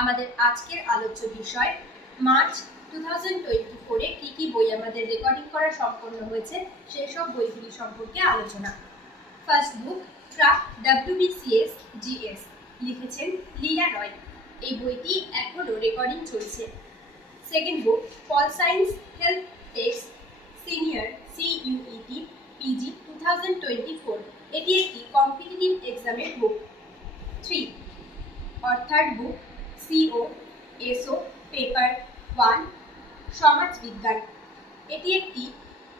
আমাদের আজকের আলোচ্য বিষয় মার্চ 2024 এ কি কি বই আমাদের রেকর্ডিং করা সম্পন্ন হয়েছে সেই সব বইগুলি সম্পর্কে আলোচনা। First book truck WBCS GS, লিখেছেন লীলা রয়। এই বইটি এখনো রেকর্ডিং চলছে। Second book pol science health text senior CUET PG 2024, এটি একটি কম্পিটিটিভ এক্সামের বুক। 3 অর্থাৎ বুক CO SO পেপার 1 সমাজবিজ্ঞান, এটি একটি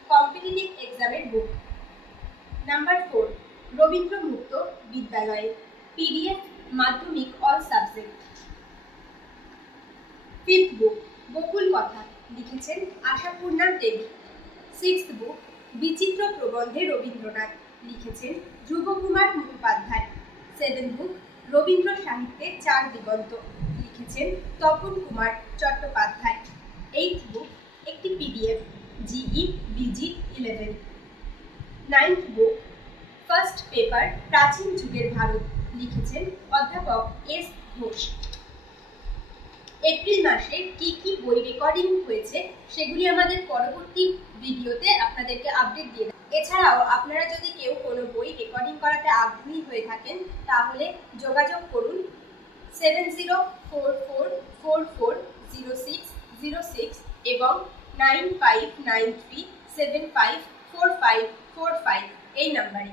কম্পিটিটিভ এক্সামের বুক। নাম্বার 4 রবীন্দ্র মুক্ত বিদ্যালয় PDF মাধ্যমিক অল সাবজেক্ট। ফিফথ বুক বকুল কথা, লিখেছেন আশাপূর্ণা দেবী। সিক্সথ বুক বিচিত্র প্রবন্ধে রবীন্দ্রনাথ, লিখেছেন ধ্রুবকুমার মুখোপাধ্যায়। সেভেন্থ বুক রবীন্দ্র সাহিত্যের চার দিগন্ত, লিখেছেন তপন কুমার চট্টোপাধ্যায়। এইথ বুক একটি PDF GE BG 11। নাইন্থ বুক ফার্স্ট পেপার প্রাচীন যুগের ভারত, লিখেছেন অধ্যাপক S ঘোষ। এপ্রিল মাসে কি কি বই রেকর্ডিং হয়েছে সেগুলি আমাদের পরবর্তী ভিডিওতে আপনাদেরকে আপডেট দিয়ে দেব। এছাড়াও আপনারা যদি কেউ কোনো বই রেকর্ডিং করাতে আগ্রহী হয়ে থাকেন তাহলে যোগাযোগ করুন 7044440606 এবং 9593754545 এই নাম্বারে।